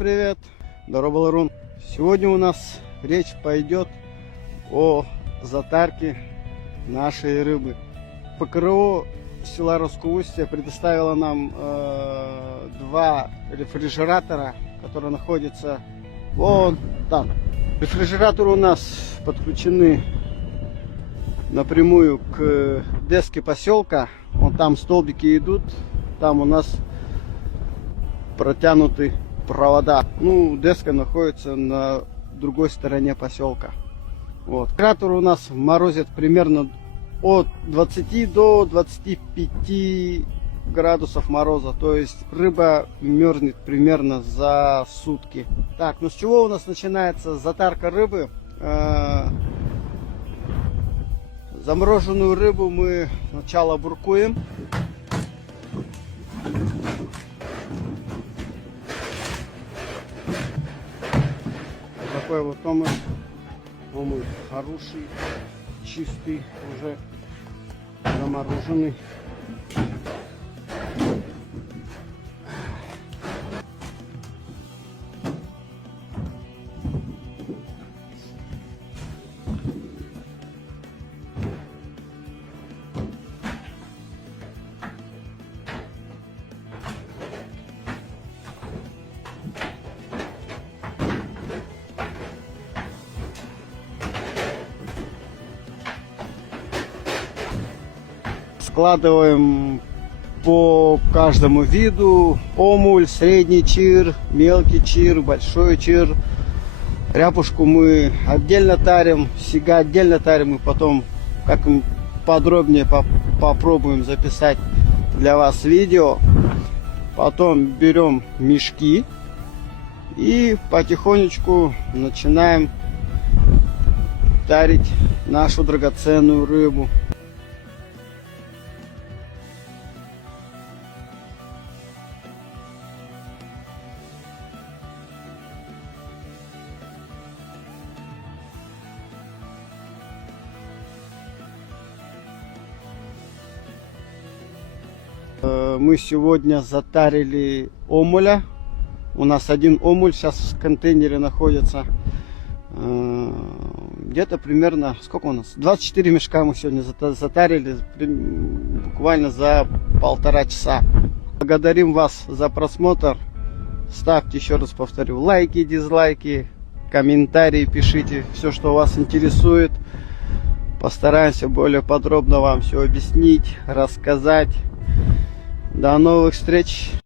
Привет, Даробаларун. Сегодня у нас речь пойдет о затарке нашей рыбы. ПКРО села Роскоустье предоставила нам два рефрижератора, которые находятся вон там. Рефрижераторы у нас подключены напрямую к деске поселка. Вон там столбики идут, там у нас протянуты провода. Деска находится на другой стороне поселка. Вот. Кратер у нас морозит примерно от 20 до 25 градусов мороза. То есть рыба мерзнет примерно за сутки. Так, с чего у нас начинается затарка рыбы? Замороженную рыбу мы сначала буркуем. Такой вот омыт хороший, чистый, уже замороженный. Складываем по каждому виду: омуль, средний чир, мелкий чир, большой чир. Ряпушку мы отдельно тарим, сига отдельно тарим, и потом, как подробнее попробуем записать для вас видео. Потом берем мешки и потихонечку начинаем тарить нашу драгоценную рыбу. Мы сегодня затарили омуля. У нас один омуль сейчас в контейнере находится. Где-то примерно, сколько у нас? 24 мешка мы сегодня затарили буквально за 1,5 часа. Благодарим вас за просмотр. Ставьте, еще раз повторю, лайки, дизлайки, комментарии пишите, все, что вас интересует. Постараемся более подробно вам все объяснить, рассказать. До новых встреч!